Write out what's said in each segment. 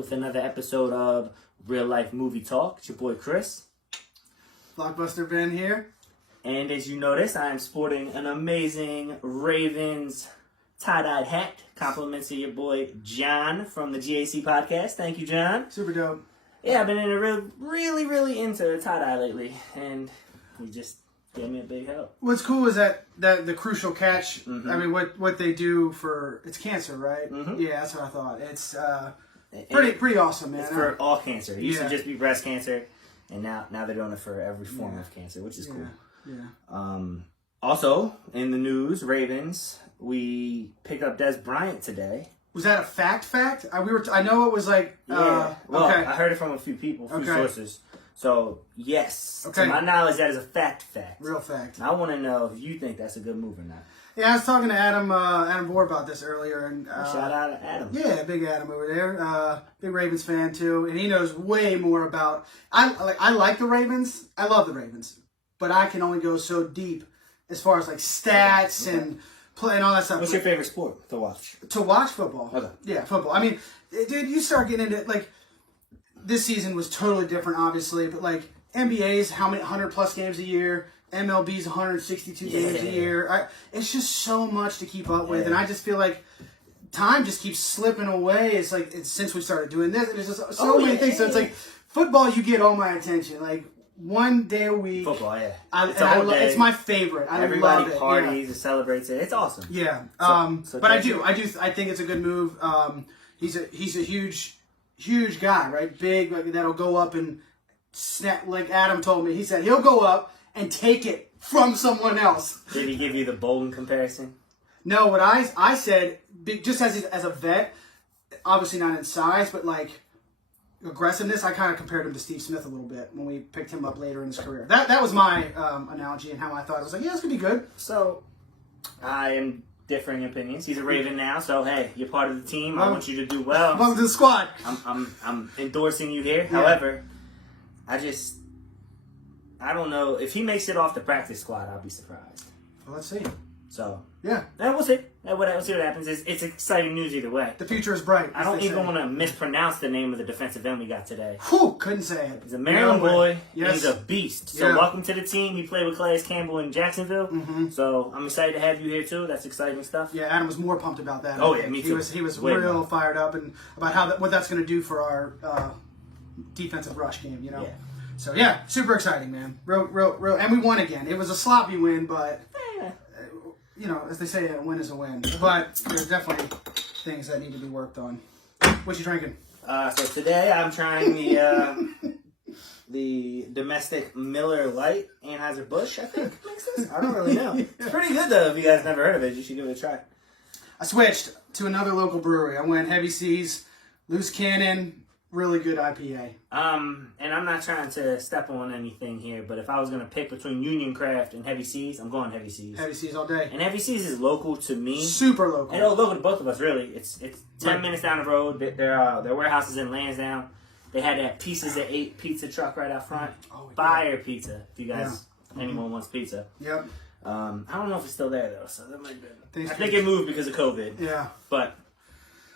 with another episode of Real Life Movie Talk. It's your boy Chris. BlockbusterBen here. And as you notice, I am sporting an amazing Ravens tie-dyed hat. Compliments to your boy John from the GAC podcast. Thank you, John. Super dope. Yeah, I've been really into tie-dye lately, and he just gave me a big help. What's cool is that the crucial catch. I mean, what they do for it's cancer, right? Yeah, that's what I thought. It's pretty awesome, man. It's for all cancer. It used to just be breast cancer, and now they're doing it for every form of cancer, which is cool. Yeah. Also, in the news, Ravens, we picked up Des Bryant today. Was that a fact? I know it was like. Well, okay. I heard it from a few people, sources. So, yes. Okay. To my knowledge, that is a fact. Real fact. I want to know if you think that's a good move or not. Yeah, I was talking to Adam Bohr about this earlier, and shout out to Adam. Yeah, big Adam over there. Big Ravens fan too, and he knows way more about. I like the Ravens. I love the Ravens, but I can only go so deep as far as like stats and play and all that stuff. What's your favorite sport to watch? To watch football. Okay. Yeah, football. I mean, dude, you start getting into like this season was totally different, obviously, but like NBA's how many 100+ games a year. MLB's 162 games a year. It's just so much to keep up with, and I just feel like time just keeps slipping away. It's like since we started doing this, there's just so many things. So it's like football, you get all my attention. Like one day a week. Football, yeah. It's my favorite. Everybody love it. parties and celebrates it. It's awesome. Yeah. So but I think it's a good move. He's a huge guy, right? Big, like, that'll go up and snap. Like Adam told me, he said he'll go up and take it from someone else. Did he give you the Bolden comparison? No, what I said, just as a vet, obviously not in size, but like aggressiveness, I kind of compared him to Steve Smith a little bit when we picked him up later in his career. That was my analogy and how I thought. I was like, yeah, this could be good. So, I am differing opinions. He's a Raven now, so hey, you're part of the team. I want you to do well. Welcome to the squad. I'm endorsing you here. Yeah. However, I don't know. If he makes it off the practice squad, I'll be surprised. Well, let's see. So, yeah. We'll see. We'll see what happens. It's exciting news either way. The future is bright. I don't even want to mispronounce the name of the defensive end we got today. Whew, couldn't say it. He's a Maryland boy. Yes. And he's a beast. So welcome to the team. He played with Calais Campbell in Jacksonville. So I'm excited to have you here too. That's exciting stuff. Yeah, Adam was more pumped about that. Oh yeah, me too. He was real fired up and about what that's going to do for our defensive rush game. You know. Yeah. So yeah, super exciting, man. Real, and we won again. It was a sloppy win, but you know, as they say, a win is a win. But there's definitely things that need to be worked on. What you drinking? So today I'm trying the domestic Miller Lite Anheuser-Busch, I think makes this. I don't really know. It's pretty good though. If you guys never heard of it, you should give it a try. I switched to another local brewery. I went Heavy Seas, Loose Cannon. Really good IPA. And I'm not trying to step on anything here, but if I was going to pick between Union Craft and Heavy Seas, I'm going Heavy Seas. Heavy Seas all day. And Heavy Seas is local to me. Super local. And local to both of us, really. It's 10 minutes down the road. Their warehouse is in Lansdowne. They had that Pieces at 8 pizza truck right out front. Fire pizza, if you guys, anyone wants pizza. Yep. I don't know if it's still there, though, so that might be. I think it moved because of COVID. Yeah. But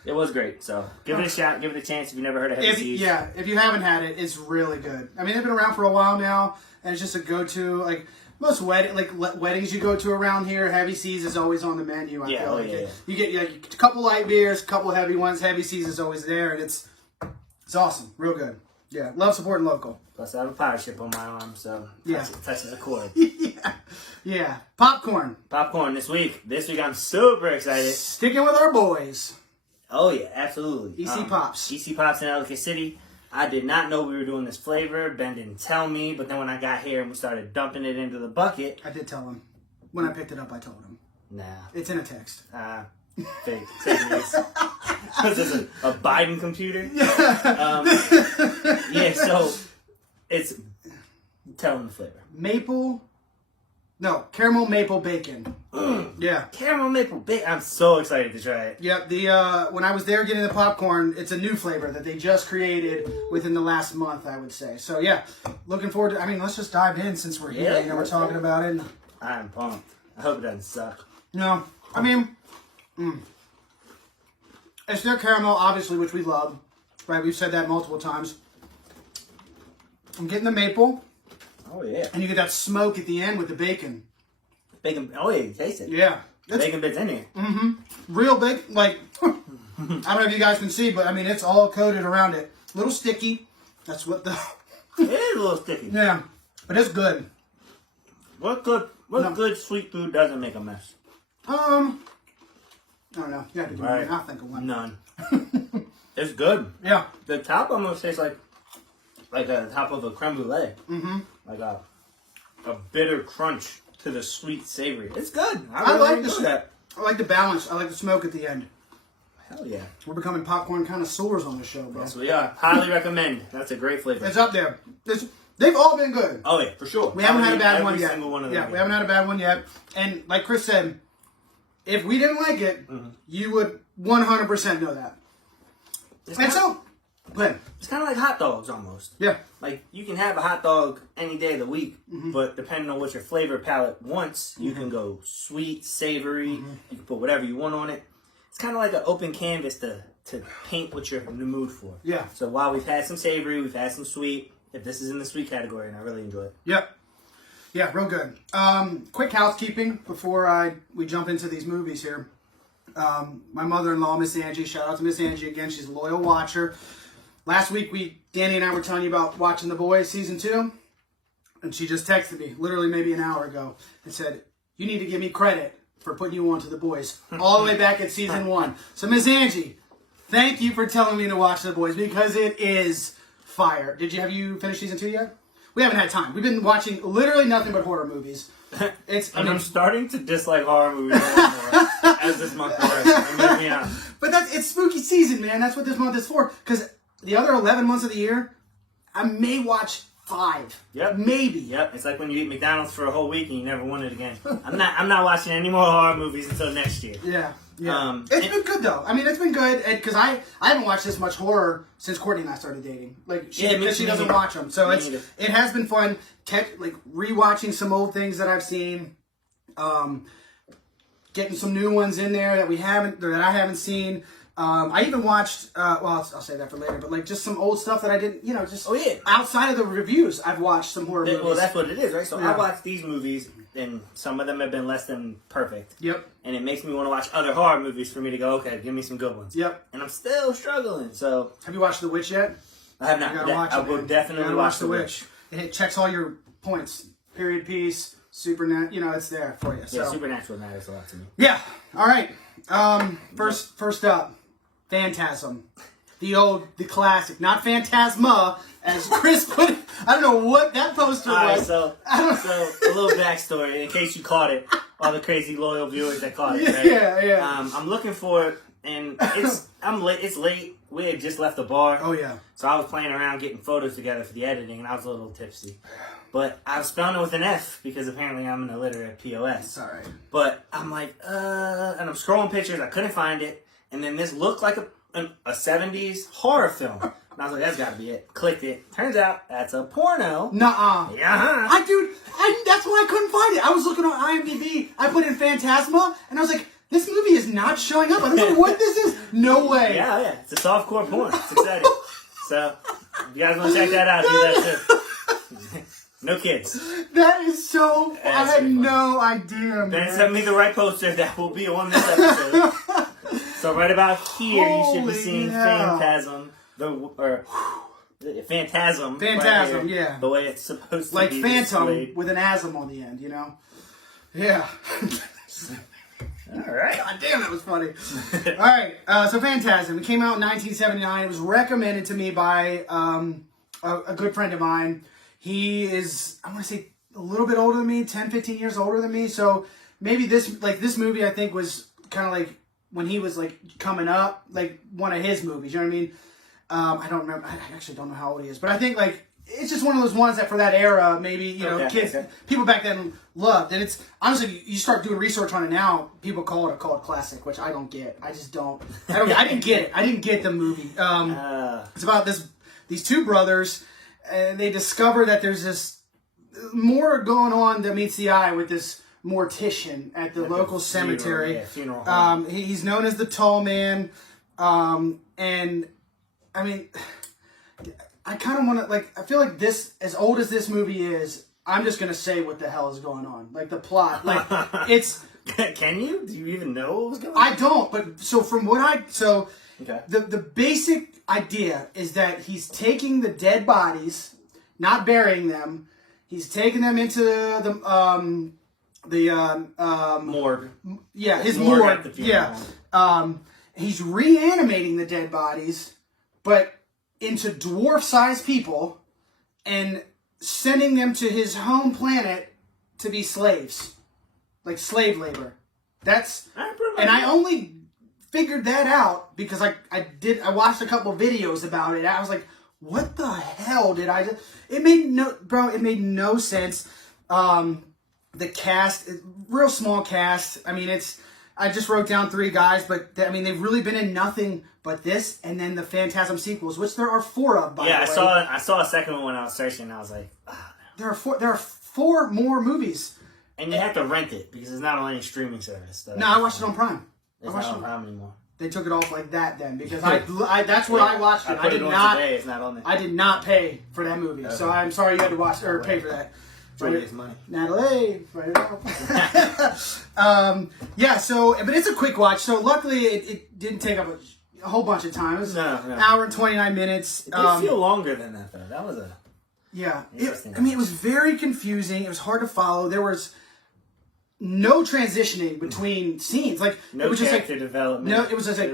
it was great, so give it a shot, give it a chance if you've never heard of Heavy Seas. Yeah, if you haven't had it, it's really good. I mean, they've been around for a while now, and it's just a go-to. Like most weddings you go to around here, Heavy Seas is always on the menu. I feel like you get a couple light beers, a couple heavy ones. Heavy Seas is always there, and it's awesome, real good. Yeah, love supporting local. Plus, I have a pirate ship on my arm, so touches a chord. Yeah. Popcorn this week. This week I'm super excited. Sticking with our boys. Oh, yeah, absolutely. EC Pops. EC Pops in Ellicott City. I did not know we were doing this flavor. Ben didn't tell me, but then when I got here and we started dumping it into the bucket. I did tell him. When I picked it up, I told him. Nah. It's in a text. Fake. Was this a Biden computer? Yeah, so it's... Tell him the flavor. Caramel maple bacon. Yeah. Caramel maple bacon. I'm so excited to try it. Yep. When I was there getting the popcorn, it's a new flavor that they just created within the last month, I would say. So yeah, looking forward to. I mean, let's just dive in since we're here. You know, we're talking about it. I'm pumped. I hope it doesn't suck. No, I mean, it's their caramel, obviously, which we love. Right, we've said that multiple times. I'm getting the maple. Oh, yeah. And you get that smoke at the end with the bacon. Bacon. Oh, yeah, you taste it. Yeah. Bacon bits in there. Mm-hmm. Real big. Like, I don't know if you guys can see, but I mean, it's all coated around it. A little sticky. That's what the... It is a little sticky. Yeah. But it's good. What good sweet food doesn't make a mess? I don't know. You have to do Right. it. I'll think of one. None. It's good. Yeah. The top almost tastes like the top of a creme brulee. Mm-hmm. Like a bitter crunch to the sweet savory. It's good. I really like enjoy that. I like the balance. I like the smoke at the end. Hell yeah. We're becoming popcorn connoisseurs on this show, bro. Yes, we are. Highly recommend. That's a great flavor. It's up there. They've all been good. Oh yeah, for sure. We haven't had a bad one Every yet. single one of them. Yeah, we haven't had a bad one yet. And like Chris said, if we didn't like it, you would 100% know that. It's And kinda, so, go ahead. it's kind of like hot dogs almost. Yeah. Like you can have a hot dog any day of the week, but depending on what your flavor palette wants, you can go sweet, savory. You can put whatever you want on it. It's kind of like an open canvas to paint what you're in the mood for. Yeah. So while we've had some savory, we've had some sweet. If this is in the sweet category, and I really enjoy it. Yep. Yeah, real good. Quick housekeeping before we jump into these movies here. My mother-in-law, Miss Angie, shout out to Miss Angie again. She's a loyal watcher. Last week, Danny and I were telling you about watching The Boys season 2, and she just texted me, literally maybe an hour ago, and said, "You need to give me credit for putting you on to The Boys all the way back at season 1." So, Miss Angie, thank you for telling me to watch The Boys because it is fire. Have you finished season 2 yet? We haven't had time. We've been watching literally nothing but horror movies. I'm starting to dislike horror movies a lot more as this month progresses. I'm gonna be honest. But it's spooky season, man. That's what this month is for. Because the other 11 months of the year, I may watch 5. Yep. Maybe. Yep. It's like when you eat McDonald's for a whole week and you never want it again. I'm not watching any more horror movies until next year. Yeah. Yeah. It's been good though. I mean, it's been good because I haven't watched this much horror since Courtney and I started dating. Like, she doesn't watch them, so it has been fun. Like rewatching some old things that I've seen, getting some new ones in there that I haven't seen. I even watched. I'll say that for later. But like just some old stuff that I didn't. Just outside of the reviews, I've watched some horror movies. Well, that's what it is, right? So I watched these movies, and some of them have been less than perfect. Yep. And it makes me want to watch other horror movies for me to go, okay, give me some good ones. Yep. And I'm still struggling. So have you watched The Witch yet? I have not. I will definitely watch The Witch. It checks all your points. Period piece. Supernatural. It's there for you. Yeah, Supernatural matters a lot to me. Yeah. All right. First up, Phantasm. The classic, not Phantasma, as Chris put it. I don't know what that poster was. So a little backstory in case you caught it. All the crazy loyal viewers that caught it. Right? Yeah. I'm looking for it, and I'm late. It's late. We had just left the bar. Oh yeah. So I was playing around getting photos together for the editing, and I was a little tipsy. But I was spelling it with an F because apparently I'm an illiterate POS. It's all right. But I'm like, and I'm scrolling pictures. I couldn't find it, and then this looked like a 70s horror film. And I was like, that's got to be it. Clicked it. Turns out that's a porno. Nuh-uh. Yeah. That's why I couldn't find it. I was looking on IMDb. I put in Phantasma, and I was like, this movie is not showing up. I don't know what this is. No way. Yeah. It's a softcore porn. It's exciting. So, if you guys want to check that out, do that too. No kids. That is so... I had no idea, man. Ben sent me the right poster that will be on this episode. So right about here, you should be seeing Phantasm. Phantasm. Phantasm, right here, yeah. The way it's supposed to like be Phantom displayed. with an asm on the end, Yeah. All right. God damn, that was funny. All right, so Phantasm. It came out in 1979. It was recommended to me by a good friend of mine. He is, I want to say, a little bit older than me, 10, 15 years older than me. So maybe this movie, I think, was kind of like when he was like coming up, like one of his movies. You know what I mean? I don't remember. I actually don't know how old he is, but I think like it's just one of those ones that for that era, maybe kids, people back then loved. And it's honestly, you start doing research on it now, people call it a cult classic, which I don't get. I just don't. I didn't get it. I didn't get the movie. It's about these two brothers, and they discover that there's this more going on that meets the eye with this mortician at the local cemetery. Funeral home. He's known as the Tall Man, and I mean, I kind of want to, like, I feel like this, as old as this movie is, I'm just going to say what the hell is going on. Like, the plot. Like, it's... Can you? Do you even know what was going on? I don't, but so from what okay. the basic idea is that he's taking the dead bodies, not burying them. He's taking them into the morgue. Yeah, his morgue. morgue. At the funeral. Yeah. He's reanimating the dead bodies, but into dwarf-sized people, and sending them to his home planet to be slaves. Like slave labor. And I only figured that out because I watched a couple videos about it. I was like, what the hell did I do? It made no sense. The cast, real small cast. I mean, I just wrote down 3 guys, but they've really been in nothing but this and then the Phantasm sequels, which there are 4 of, by the way. I saw a second one when I was searching, and I was like, There are 4 more movies. And you have to rent it because it's not on any streaming service. No, I watched it on Prime. It's not on Prime anymore. They took it off like that then because that's where I watched it. I did not. Today. It's not on there. I did not pay for that movie, so I'm sorry you had to watch or pay for that. It's money. Natalie, write it out. Yeah. So, but it's a quick watch. So luckily, it didn't take up a whole bunch of time. It was an hour and 29 minutes. It did feel longer than that though. That was a it was very confusing. It was hard to follow. There was no transitioning between scenes. Like no it was character just like, development. No, it was just like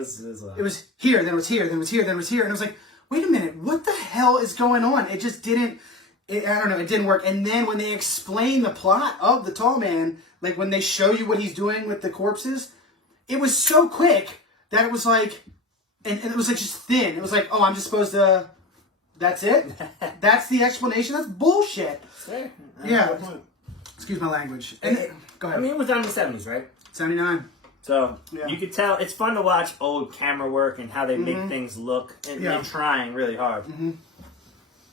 it was here, then it was here, then it was here, then it was here, and I was like, wait a minute, what the hell is going on? It just didn't. I don't know. It didn't work. And then when they explain the plot of the Tall Man, like when they show you what he's doing with the corpses, it was so quick that it was like, and it was like just thin. It was like, oh, I'm just supposed to. That's it. That's the explanation. That's bullshit. Fair. Yeah. Excuse my language. And go ahead. I mean, it was done in the 70s, right? 79. So you could tell it's fun to watch old camera work and how they make things look, and they're trying really hard. Mm-hmm.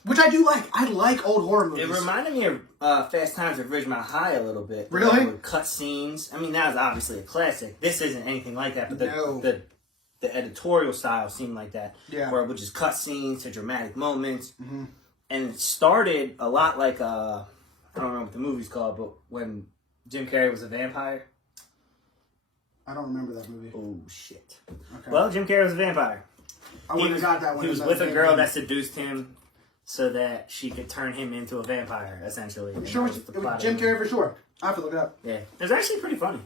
Which I do like. I like old horror movies. It reminded me of Fast Times at Ridgemont High a little bit. Really? With cut scenes. I mean, that was obviously a classic. This isn't anything like that, but the editorial style seemed like that. Yeah. Where it would just cut scenes to dramatic moments. Mm-hmm. And it started a lot like, I don't know what the movie's called, but when Jim Carrey was a vampire. I don't remember that movie. Oh, shit. Okay. Well, Jim Carrey was a vampire. I wouldn't have got that one. He was with a girl that seduced him so that she could turn him into a vampire, essentially. Sure, it was Jim Carrey for sure. I have to look it up. Yeah. It was actually pretty funny.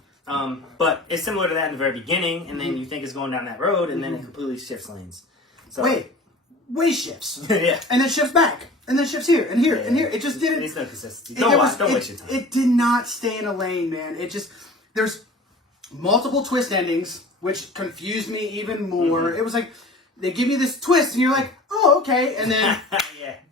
But it's similar to that in the very beginning, and then you think it's going down that road, and then it completely shifts lanes. So, Way shifts. Yeah. And then shifts back. And then shifts here, and here, and here. It just didn't... It's no consistency. Don't waste your time. It did not stay in a lane, man. It just... There's multiple twist endings, which confused me even more. Mm-hmm. It was like, they give you this twist, and you're like, oh, okay. And then,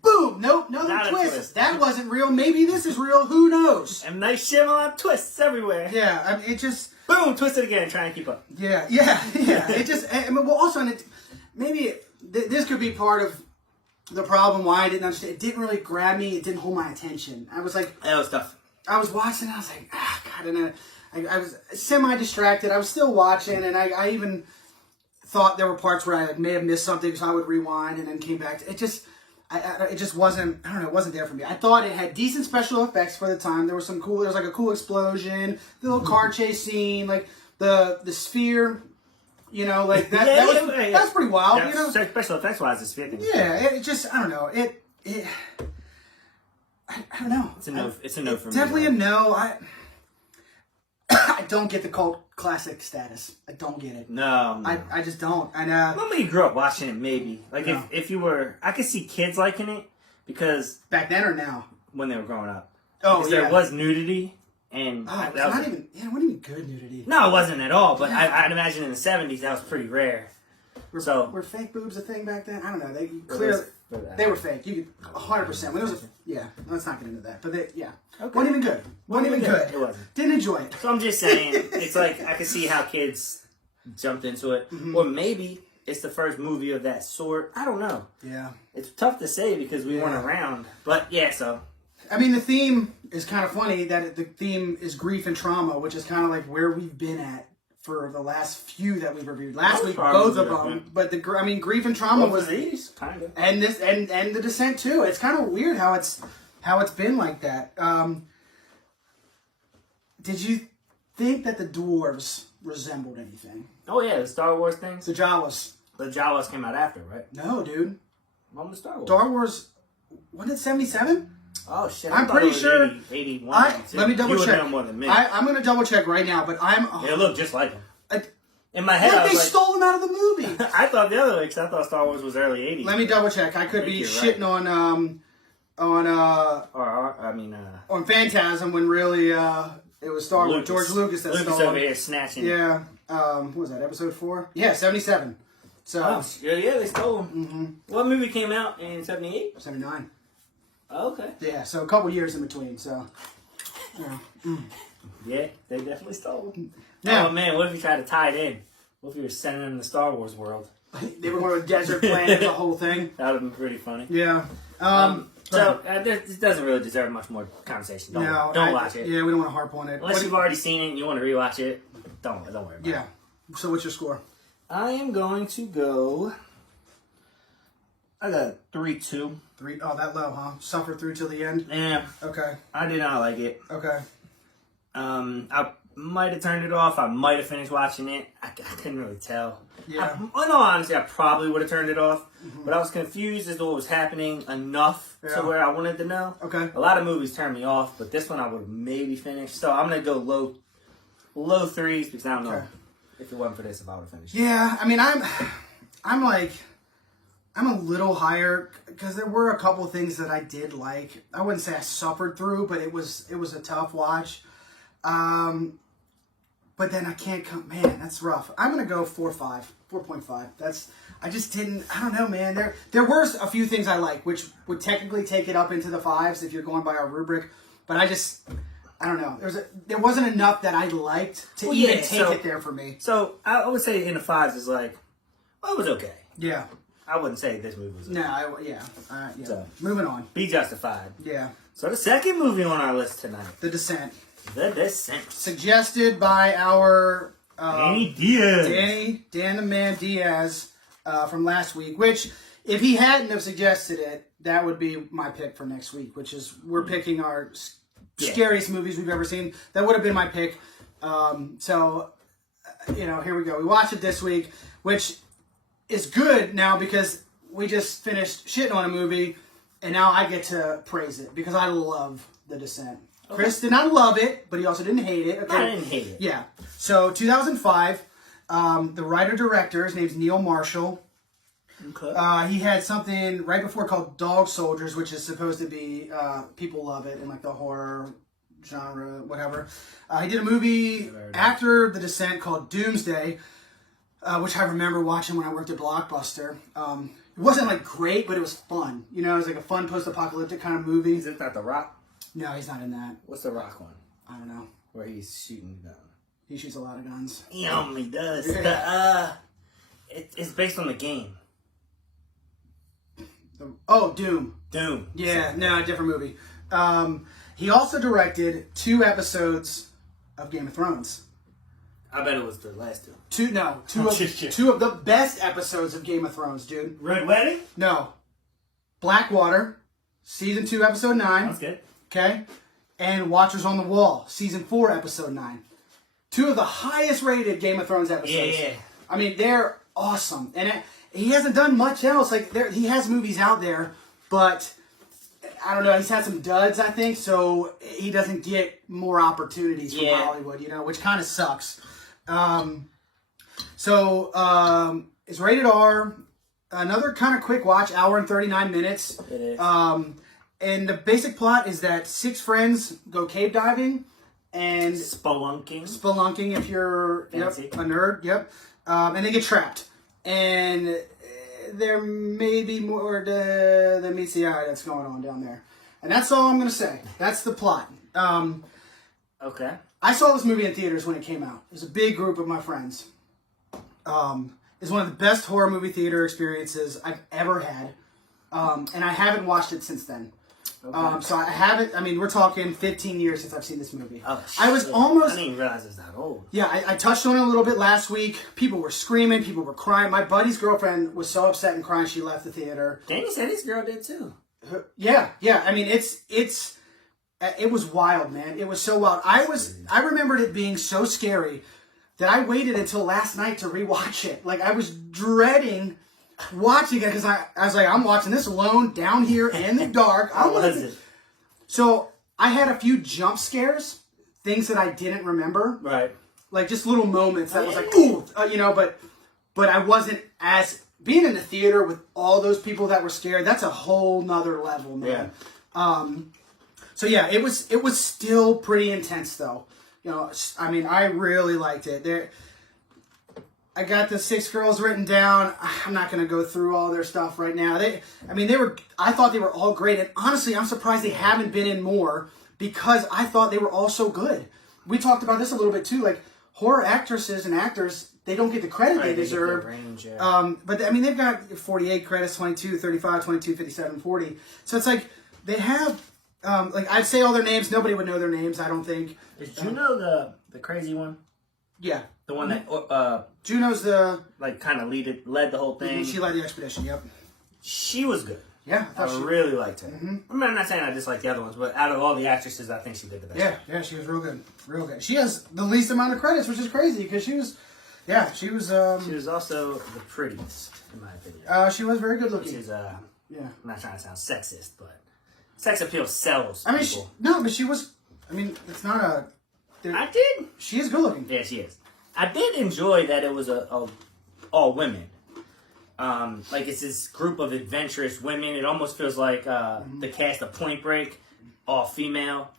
boom, nope, another twist. That wasn't real. Maybe this is real. Who knows? And nice Shyamalan twists everywhere. Yeah, I mean, it just... Boom, twist it again, try and keep up. Yeah. It just... I mean, well, also, and maybe this could be part of the problem why I didn't understand. It didn't really grab me. It didn't hold my attention. I was like... That was tough. I was watching, and I was like, God, and I was semi-distracted. I was still watching, and I even thought there were parts where I may have missed something, so I would rewind and then came back. It just wasn't, I don't know, it wasn't there for me. I thought it had decent special effects for the time. There was there was like a cool explosion, the little car chase scene, like the sphere, you know, like that. That was pretty wild, you know. Special effects wise, the sphere thing. Yeah, it just, I don't know, I don't know. It's a no for me. Definitely a no. I don't get the cult classic status. I don't get it. No. I just don't. And when you grew up watching it, maybe. Like if you were, I could see kids liking it because back then or now when they were growing up. Oh, because there was nudity and it wasn't even good nudity. No, it wasn't at all. But I'd imagine in the 70s that was pretty rare. Were fake boobs a thing back then? I don't know. They clearly they were fake. You could 100%. When there was let's not get into that. But wasn't even good. Wasn't even good. It wasn't. Didn't enjoy it. So I'm just saying, it's like I could see how kids jumped into it, or maybe it's the first movie of that sort. I don't know. Yeah, it's tough to say because we weren't around. But so. I mean, the theme is kind of funny that the theme is grief and trauma, which is kind of like where we've been at for the last few that we've reviewed. Last week, probably both of them. But Grief and Trauma What was these? Kind of. and this and The Descent too. It's kind of weird how it's been like that. Did you think that the dwarves resembled anything? Oh yeah, the Star Wars things. The Jawas. The Jawas came out after, right? No, dude. When was Star Wars? Star Wars. When did 77? Oh shit! I'm pretty sure. 81. Let me double you check. would know more than me. I'm gonna double check right now, but I'm. They look just like them. I, In my head, look, I was they like, stole them out of the movie. I thought the other way because I thought Star Wars was early 80s. Let me double check. I could be shitting right. on Phantasm when really it was Star Wars. George Lucas that stole over them. here snatching. Yeah. What was that? Episode 4? Yeah, 77. So. Oh, yeah, they stole them. Mm-hmm. What movie came out in 78? 79. Oh, okay. Yeah, so a couple years in between. So. Yeah. Yeah, they definitely stole them. Now, Oh man, what if you tried to tie it in? What if you were sending them in the Star Wars world? they were going to a desert planet, the whole thing. That would have been pretty funny. Yeah. This doesn't really deserve much more conversation. Don't watch it. Yeah, we don't want to harp on it. Unless you've already seen it and you want to rewatch it, don't worry about it. Yeah. So what's your score? I am going to go. I got 3-2. 3. Oh, that low, huh? Suffer through till the end? Yeah, Okay. I did not like it. Okay. I might have turned it off. I might have finished watching it. I couldn't really tell. Yeah. In all honesty, I probably would have turned it off. But I was confused as to what was happening enough to where I wanted to know. Okay. A lot of movies turned me off, but this one I would have maybe finished. So I'm going to go low threes because I don't know if it wasn't for this if I would have finished. Yeah, I mean, I'm a little higher because there were a couple of things that I did like. I wouldn't say I suffered through, but it was a tough watch. But then I can't come. Man, that's rough. I'm gonna go 4.5. I just didn't. I don't know, man. There were a few things I like, which would technically take it up into the 5s if you're going by our rubric. But I don't know. There wasn't enough that I liked to even take it there for me. So I would say in the 5s is like, well, it was okay. Yeah. I wouldn't say this movie was okay. No. Yeah. So, moving on. Be justified. Yeah. So the second movie on our list tonight, The Descent. The Descent, Suggested by our Danny Diaz. Dan the Man Diaz from last week, which if he hadn't have suggested it, that would be my pick for next week, which is we're picking our scariest movies we've ever seen. That would have been my pick. So, here we go. We watched it this week, which is good now because we just finished shitting on a movie, and now I get to praise it because I love The Descent. Okay. Chris did not love it, but he also didn't hate it. Okay. I didn't hate it. Yeah. So 2005, the writer-director, his name's Neil Marshall. Okay. He had something right before called Dog Soldiers, which is supposed to be, people love it in like the horror genre, whatever. He did a movie after The Descent called Doomsday, which I remember watching when I worked at Blockbuster. It wasn't like great, but it was fun. It was like a fun post-apocalyptic kind of movie. Is it not The Rock? No, he's not in that. What's The Rock one? I don't know. Where he's shooting the gun. He shoots a lot of guns. Damn, he does. It's based on the game. Doom. Doom. Yeah, no, different movie. He also directed 2 episodes of Game of Thrones. I bet it was the last 2. Two of the best episodes of Game of Thrones, dude. Red Wedding? No. Blackwater, season 2, episode 9. That's good. Okay? And Watchers on the Wall, season 4, episode 9. 2 of the highest rated Game of Thrones episodes. Yeah. I mean, they're awesome. And he hasn't done much else. Like, he has movies out there, but I don't know. He's had some duds, I think, so he doesn't get more opportunities from Hollywood, which kind of sucks. It's rated R. Another kind of quick watch, hour and 39 minutes. It is. And the basic plot is that 6 friends go cave diving and spelunking if you're a nerd. Yep. And they get trapped. And there may be more than meets the eye that's going on down there. And that's all I'm going to say. That's the plot. Okay. I saw this movie in theaters when it came out. It was a big group of my friends. It's one of the best horror movie theater experiences I've ever had. And I haven't watched it since then. Okay. So I haven't. I mean, we're talking 15 years since I've seen this movie. Oh, I was shit. almost. I didn't even realize it's that old. Yeah, I touched on it a little bit last week. People were screaming. People were crying. My buddy's girlfriend was so upset and crying she left the theater. Danny said his girl did too. Yeah. I mean, it was wild, man. It was so wild. I remembered it being so scary that I waited until last night to rewatch it. Like, I was dreading watching it because I was like, I'm watching this alone down here in the dark. How was it? So I had a few jump scares, things that I didn't remember, Right. like just little moments that was like, ooh, but I wasn't as being in the theater with all those people that were scared. That's a whole nother level, man. Yeah. So yeah, it was still pretty intense though. You know, I mean, I really liked it. I got the 6 girls written down. I'm not going to go through all their stuff right now. I thought they were all great. And honestly, I'm surprised they haven't been in more because I thought they were all so good. We talked about this a little bit too. Like, horror actresses and actors, they don't get the credit they deserve. Range, yeah. But I mean, they've got 48 credits, 22, 35, 22, 57, 40. So it's like, they have, like, I'd say all their names. Nobody would know their names, I don't think. Is Juno the crazy one? Yeah. The one that Juno's the... like kind of led the whole thing. She led the expedition, yep. She was good. Yeah. I really liked her. Mm-hmm. I mean, I'm not saying I dislike the other ones, but out of all the actresses, I think she did the best. Yeah, she was real good. Real good. She has the least amount of credits, which is crazy, because she was... She was also the prettiest, in my opinion. She was very good looking. She's, yeah. I'm not trying to sound sexist, but sex appeal sells I mean, people. but she was... I mean, it's not a... I did. She is good looking. Yeah, she is. I did enjoy that it was a all women. Like, it's this group of adventurous women. It almost feels like the cast of Point Break, all female.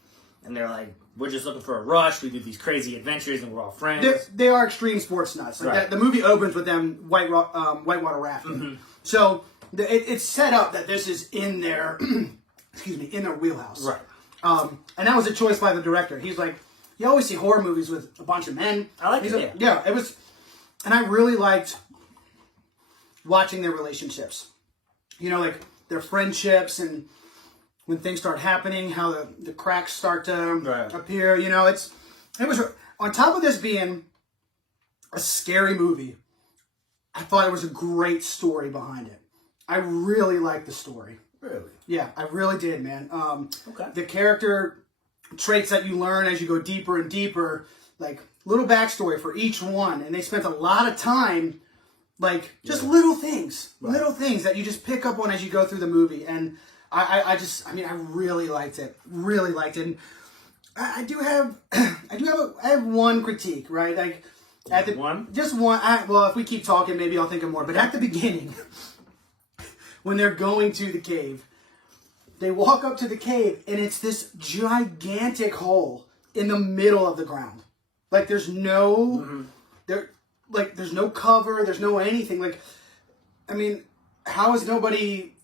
And they're like, we're just looking for a rush. We do these crazy adventures and we're all friends. They are extreme sports nuts. Like right. The movie opens with them whitewater rafting. Mm-hmm. So it's set up that this is in their, in their wheelhouse. Right. And that was a choice by the director. He's like, you always see horror movies with a bunch of men. I like it. Like, yeah, it was, and I really liked watching their relationships. You know, like their friendships and when things start happening, how the cracks start to appear. You know, it was on top of this being a scary movie. I thought it was a great story behind it. I really liked the story. Really? Yeah, I really did, man. Okay. The character traits that you learn as you go deeper and deeper, like little backstory for each one, and they spent a lot of time, like just little things that you just pick up on as you go through the movie. And I really liked it, And I have one critique, right? Like at the just one. Well, if we keep talking, maybe I'll think of more. But at the beginning, when they're going to the cave. They walk up to the cave, and it's this gigantic hole in the middle of the ground. Like there's no, there's no cover, there's no anything. Like, I mean, how has nobody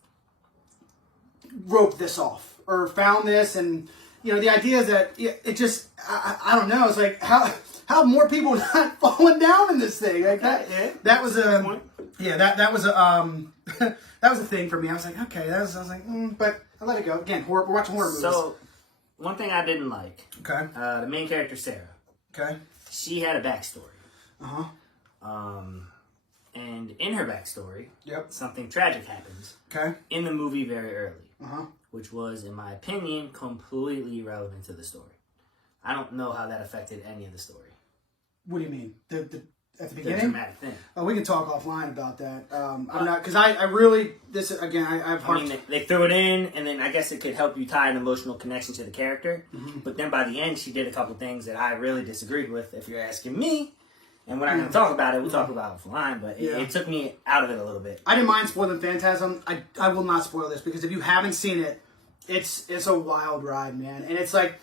roped this off or found this? And you know, the idea is that it just, I don't know. It's like how more people not falling down in this thing? Like that. Yeah. That was a that was a that was a thing for me. I was like, okay, I was like, but I let it go. Again, we're watching horror movies. So, one thing I didn't like. Okay. The main character, Sarah. Okay. She had a backstory. Uh-huh. And in her backstory, Yep. something tragic happens. Okay. In the movie very early. Uh-huh. Which was, in my opinion, completely irrelevant to the story. I don't know how that affected any of the story. What do you mean? At the The beginning? dramatic thing. Oh, we can talk offline about that. I'm not, because I really, this, again, I've I mean, they threw it in, and then I guess it could help you tie an emotional connection to the character. Mm-hmm. But then by the end, she did a couple things that I really disagreed with, if you're asking me. And we're not going to talk about it. We'll talk about it offline, but it took me out of it a little bit. I didn't mind spoiling Phantasm. I will not spoil this, because if you haven't seen it, it's a wild ride, man. And it's like,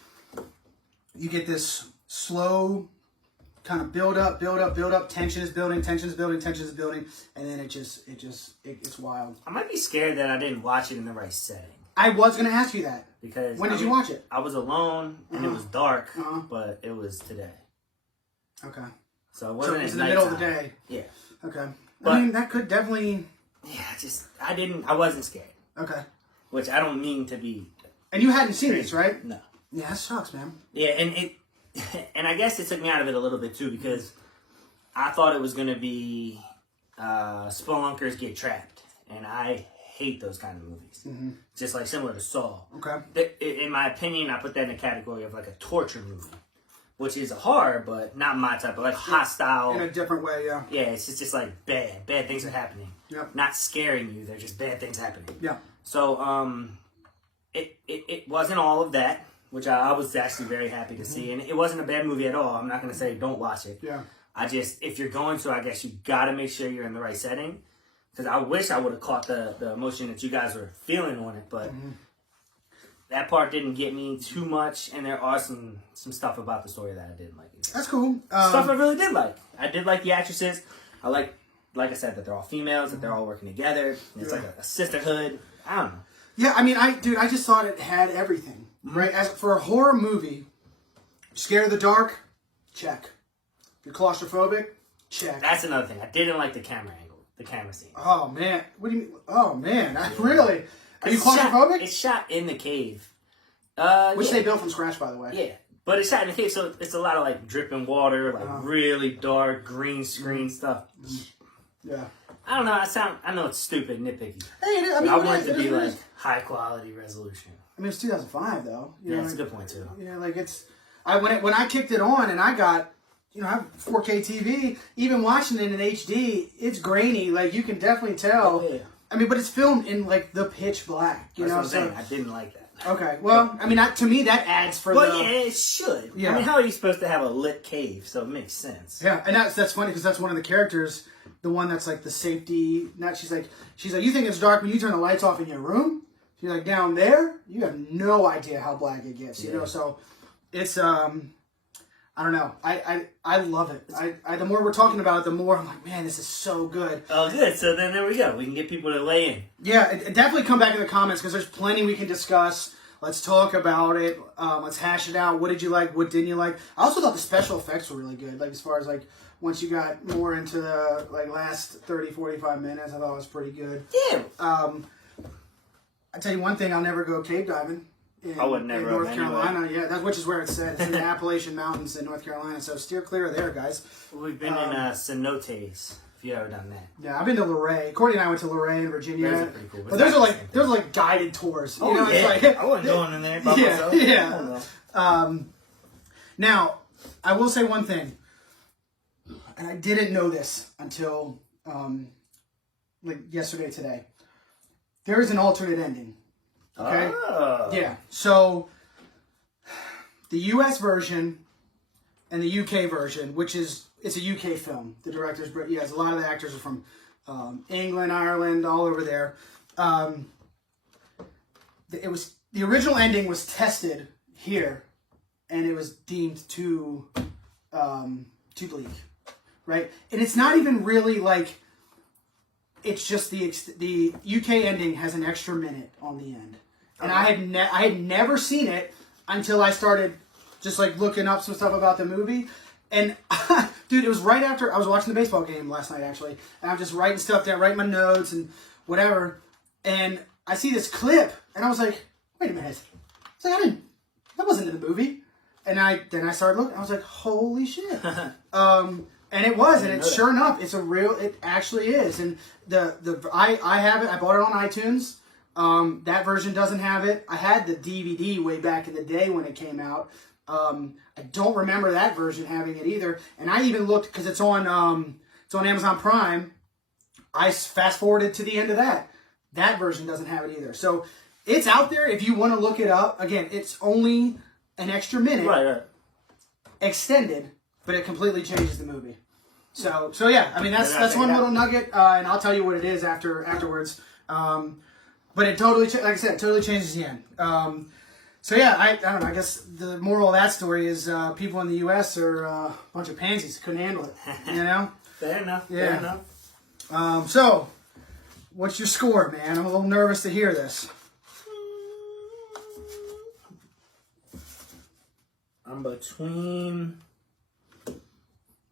you get this slow kind of build up. Tension is building, and then it's wild. I might be scared that I didn't watch it in the right setting. I was going to ask you that. Because when did you watch it? I was alone, and it was dark, but it was today. Okay. So it wasn't in the middle of the day. Yeah. Okay. But, I mean, that could definitely... Yeah, I wasn't scared. Okay. Which I don't mean to be And you hadn't seen this, right? No. Yeah, that sucks, man. Yeah, and I guess it took me out of it a little bit too because I thought it was gonna be spelunkers get trapped, and I hate those kind of movies. Just like similar to Saw. Okay. In my opinion, I put that in the category of like a torture movie, which is a horror, but not my type of like hostile. In a different way, yeah. Yeah, it's just like bad things are happening. Yep. Not scaring you, they're just bad things happening. Yeah. So it wasn't all of that, which I was actually very happy to see, and it wasn't a bad movie at all. I'm not gonna say don't watch it. Yeah. If you're going to, I guess you gotta make sure you're in the right setting. Because I wish I would have caught the emotion that you guys were feeling on it, but that part didn't get me too much, and there are some stuff about the story that I didn't like. That's cool. Stuff I really did like. I did like the actresses. I like I said, that they're all females, that they're all working together. It's like a sisterhood. I don't know. Yeah, I mean, I just thought it had everything, right? As for a horror movie, scared of the dark, check. You're claustrophobic, check. That's another thing. I didn't like the camera angle, the camera scene. Oh man, what do you mean? Oh man, really? Are you claustrophobic? It's shot in the cave, which they built from scratch, by the way. Yeah, but it's shot in the cave, so it's a lot of like dripping water, like really dark green screen stuff. Yeah. I don't know. I know it's stupid, nitpicky. Hey, I mean, I want it to be like high quality resolution. I mean, it's 2005 though. You know, That's a good point too. You know, like when I kicked it on and I got, I have 4K TV. Even watching it in HD, it's grainy. Like you can definitely tell. Oh, yeah. I mean, but it's filmed in like the pitch black. You know That's what I'm saying. I didn't like that. Okay, well, I mean, to me that adds for Well, yeah, it should. Yeah. I mean, how are you supposed to have a lit cave? So it makes sense. Yeah, and that's funny because that's one of the characters, the one that's like the safety. She's like, you think it's dark when you turn the lights off in your room. She's like, down there, you have no idea how black it gets. You know, so it's I don't know. I love it. The more we're talking about it, the more I'm like, man, this is so good. Oh, good. So then there we go. We can get people to lay in. Yeah, definitely come back in the comments because there's plenty we can discuss. Let's talk about it. Let's hash it out. What did you like? What didn't you like? I also thought the special effects were really good. Like as far as like once you got more into the like last 30, 45 minutes, I thought it was pretty good. Yeah. I tell you one thing, I'll never go cave diving. I would never. In North Carolina, yeah, which is where it's said. It's in the Appalachian Mountains in North Carolina, so steer clear of there, guys. We've been in cenotes, if you ever done that. Yeah, I've been to Luray. Courtney and I went to Luray in Virginia. Those are pretty cool. But those are like guided tours. Oh, know, yeah. it's like, I wasn't going in there by myself. Yeah. Now, I will say one thing, and I didn't know this until like yesterday, today. There is an alternate ending. Okay. Oh. Yeah. So the U.S. version and the U.K. version, it's a U.K. film. The director's, yes, a lot of the actors are from England, Ireland, all over there. The original ending was tested here, and it was deemed too bleak, right? And it's not even really like. It's just the UK ending has an extra minute on the end, and I had never seen it until I started just like looking up some stuff about the movie, and dude, it was right after I was watching the baseball game last night actually, and I'm just writing stuff down, writing my notes and whatever, and I see this clip, and I was like, wait a minute, it's like that wasn't in the movie, and then I started looking, I was like, holy shit. And it was, and it's sure enough, it actually is. And I have it, I bought it on iTunes. That version doesn't have it. I had the DVD way back in the day when it came out. I don't remember that version having it either. And I even looked, because it's on Amazon Prime, I fast forwarded to the end of that. That version doesn't have it either. So it's out there if you want to look it up. Again, it's only an extra minute. Right. Extended, but it completely changes the movie. So yeah, I mean that's one little nugget, and I'll tell you what it is afterwards. But it totally, like I said, it totally changes the end. So yeah, I don't know. I guess the moral of that story is people in the U.S. are a bunch of pansies, couldn't handle it. You know. Fair enough. Yeah. Fair enough. So, what's your score, man? I'm a little nervous to hear this. I'm between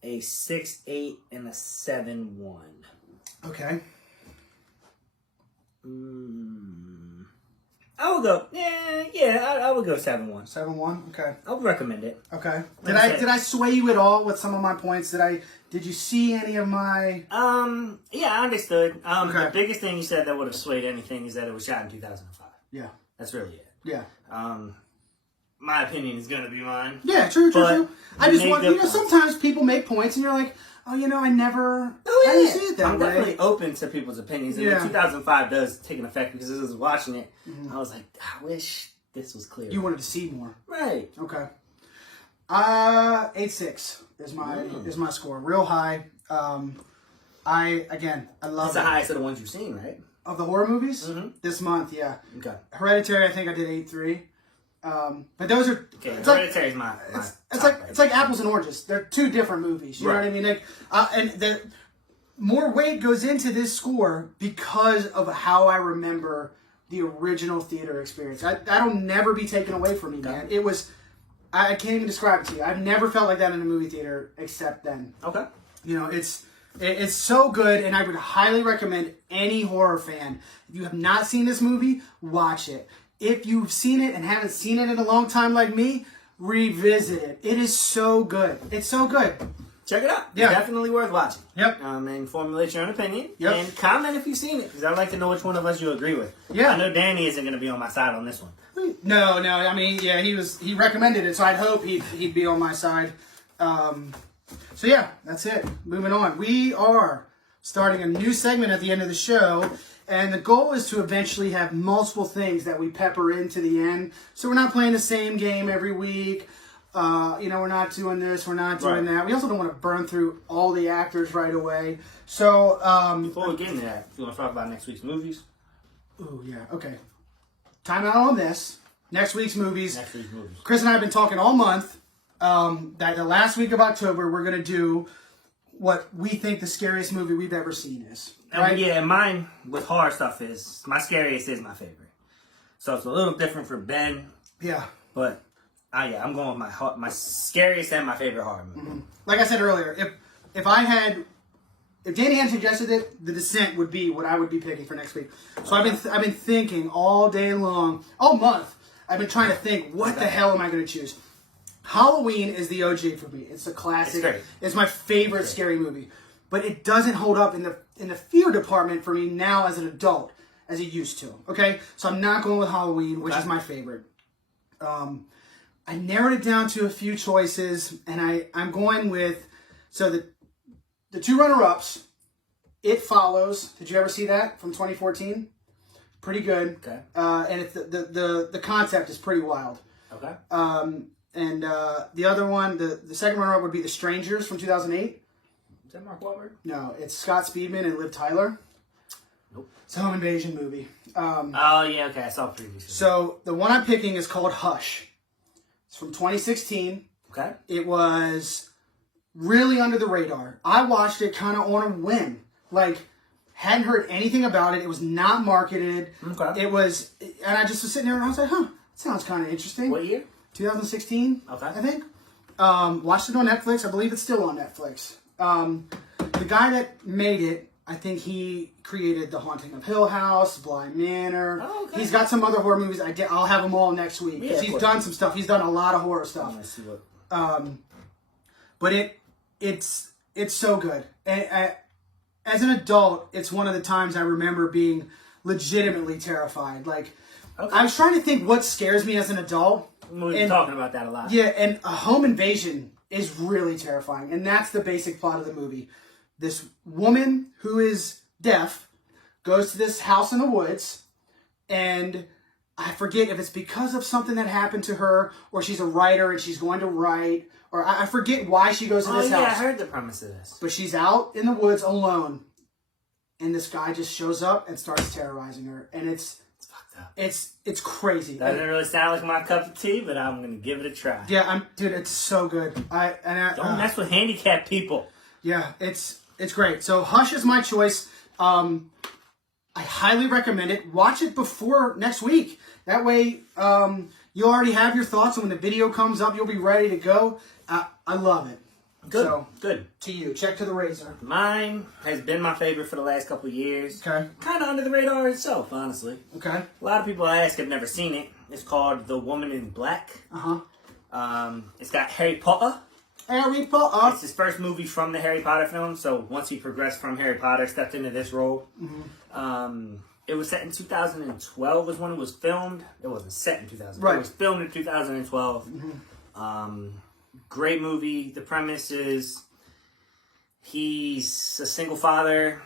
a 6.8 and a 7.1. I would go. I would go 7-1. 7-1. Okay. I would recommend it. Okay. Like I said- Did I sway you at all with some of my points? Did you see any of my? Yeah, I understood. Okay. The biggest thing you said that would have swayed anything is that it was shot in 2005. Yeah. That's really it. Yeah. My opinion is gonna be mine. Yeah. True. But I just make want good you know. points. Sometimes people make points, and you're like, oh, you know, I never. Oh, I yeah. didn't see it that I'm way. definitely open to people's opinions. And Yeah. 2005 does take an effect because as I was watching it, I was like, I wish this was clear. You wanted to see more. Right. Okay. 8-6 is my score. Real high. I love That's the it. highest of the ones you've seen, right? Of the horror movies Mhm. this month, yeah. Okay. Hereditary, I think I did 8-3. But those are Okay. it's like Hereditary is my it's like apples and oranges. They're two different movies. You know what I mean? Like, and the more weight goes into this score because of how I remember the original theater experience. That'll never be taken away from me, man. It was. I can't even describe it to you. I've never felt like that in a movie theater except then. Okay. You know, it's so good, and I would highly recommend any horror fan. If you have not seen this movie, watch it. If you've seen it and haven't seen it in a long time like me, revisit it. It is so good. It's so good. Check it out. Yeah. It's definitely worth watching. Yep. And formulate your own opinion. Yep. And comment if you've seen it, because I'd like to know which one of us you agree with. Yeah. I know Danny isn't going to be on my side on this one. No. I mean, yeah, he recommended it, so I'd hope he'd be on my side. So yeah, that's it. Moving on. We are starting a new segment at the end of the show, and the goal is to eventually have multiple things that we pepper into the end. So we're not playing the same game every week. We're not doing this, we're not doing that. We also don't want to burn through all the actors right away. So, Before we get into that, you want to talk about next week's movies? oh yeah, okay. Time out on this. Next week's movies. Next week's movies. Chris and I have been talking all month that the last week of October we're going to do what we think the scariest movie we've ever seen is. Right? Yeah, mine with horror stuff is, my scariest is my favorite. So it's a little different for Ben, Yeah. but I'm going with my scariest and my favorite horror movie. Like I said earlier, if Danny hadn't suggested it, The Descent would be what I would be picking for next week. So I've been thinking all day long, all month. I've been trying to think, what the hell am I going to choose? Halloween is the OG for me. It's a classic. It's great. It's my favorite scary movie, but it doesn't hold up in the fear department for me now as an adult as it used to. Okay, so I'm not going with Halloween, which is my favorite. I narrowed it down to a few choices, and I'm going with the two runner-ups. It Follows. Did you ever see that from 2014? Pretty good. Okay. And it's the concept is pretty wild. Okay. And the other one, the second runner-up would be The Strangers from 2008. Is that Mark Wahlberg? No, it's Scott Speedman and Liv Tyler. Nope. It's a home invasion movie. Oh, yeah, okay. I saw it previously. So the one I'm picking is called Hush. It's from 2016. Okay. It was really under the radar. I watched it kind of on a whim. Like, hadn't heard anything about it. It was not marketed. Okay. It was, and I just was sitting there and I was like, that sounds kind of interesting. What year? 2016, Okay. I think. Watched it on Netflix. I believe it's still on Netflix. The guy that made it, I think he created The Haunting of Hill House, Bly Manor. Oh, okay. He's got some other horror movies. I'll have them all next week. Yeah, Because of he's course. done some stuff. He's done a lot of horror stuff. Let's see what. But it's so good. And as an adult, it's one of the times I remember being legitimately terrified. Like, Okay. I was trying to think what scares me as an adult. We've been talking about that a lot. Yeah, and a home invasion is really terrifying. And that's the basic plot of the movie. This woman who is deaf goes to this house in the woods, and I forget if it's because of something that happened to her, or she's a writer and she's going to write, or I forget why she goes to this I house. heard the premise of this. But she's out in the woods alone, and this guy just shows up and starts terrorizing her, and it's fucked up. it's crazy. Doesn't really sound like my cup of tea, but I'm gonna give it a try. Yeah, dude, it's so good. Don't mess with handicapped people. Yeah, it's great. So Hush is my choice. I highly recommend it. Watch it before next week. That way, you already have your thoughts, and when the video comes up, you'll be ready to go. I love it. Good. So, Good. to you, check to the razor. Mine has been my favorite for the last couple of years. Okay. Kind of under the radar itself, honestly. Okay. A lot of people I ask have never seen it. It's called The Woman in Black. It's got Harry Potter. Harry Potter. It's his first movie from the Harry Potter film. So once he progressed from Harry Potter, stepped into this role. It was set in 2012 was when it was filmed. It wasn't set in 2000. Right. It was filmed in 2012. Great movie. The premise is he's a single father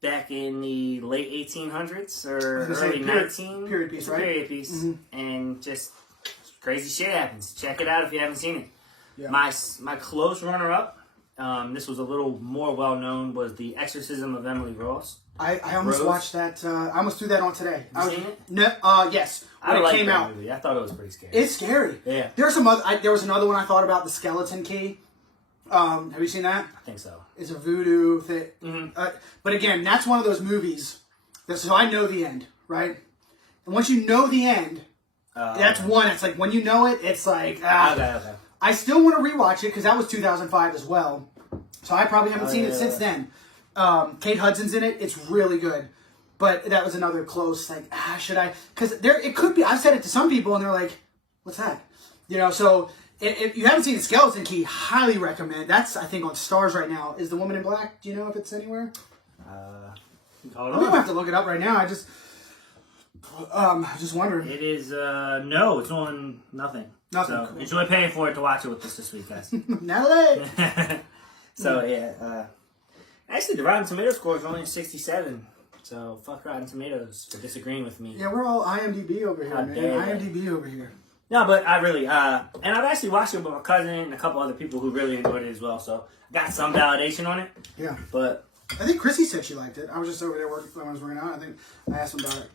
back in the late 1800s or early 19. Period piece, right? Period piece. And just crazy shit happens. Check it out if you haven't seen it. Yeah. My close runner-up, this was a little more well-known, was The Exorcism of Emily Ross. I almost Rose? watched that. I almost threw that on today. You seen it? No, yes. When I it liked came that out. movie. I thought it was pretty scary. It's scary. Yeah. There's some other. There was another one I thought about, The Skeleton Key. Have you seen that? I think so. It's a voodoo thing. But again, that's one of those movies. So I know the end, right? And once you know the end, that's one. It's like when you know it, it's like Okay. I still want to rewatch it because that was 2005 as well. So I probably haven't seen it since then. Kate Hudson's in it. It's really good. But that was another close, like, should I? Because it could be, I've said it to some people, and they're like, what's that? You know, so if you haven't seen Skeleton Key, highly recommend. That's, I think, on Stars right now. Is The Woman in Black? Do you know if it's anywhere? Hold I'm going to on. have to look it up right now. I just wondering. It is, no, it's on nothing. Nothing, So cool. enjoy paying for it to watch it with us this week, guys. Natalie! So, yeah. Actually, the Rotten Tomatoes score is only 67. So, fuck Rotten Tomatoes for disagreeing with me. Yeah, we're all IMDb over here, How man. dare they. IMDb over here. No, but I really, and I've actually watched it with my cousin and a couple other people who really enjoyed it as well. So, got some validation on it. Yeah. But, I think Chrissy said she liked it. I was just over there working when I was working out. I think I asked him about it.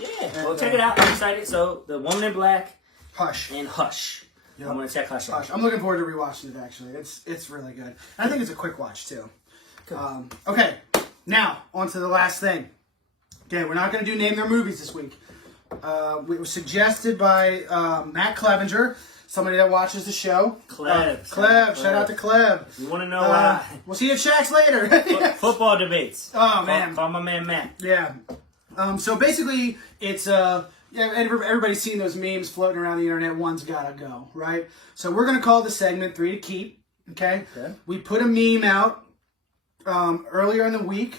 yeah. Well, check it out. I'm excited. So, The Woman in Black Hush. and Hush. Yep. I'm going to check Hush out. Hush. I'm looking forward to rewatching it, actually. It's really good. And I think it's a quick watch, too. Okay. Now, on to the last thing. Okay, we're not going to do Name Their Movies this week. It was suggested by Matt Clevenger, somebody that watches the show. Cleb. Shout out to Cleb. You want to know why? We'll see you at Shaq's later. Football debates. Oh, man. Call my man Matt. Yeah. So basically, it's everybody's seen those memes floating around the internet. One's gotta go, right? So we're gonna call the segment 3 to Keep. Okay. We put a meme out earlier in the week.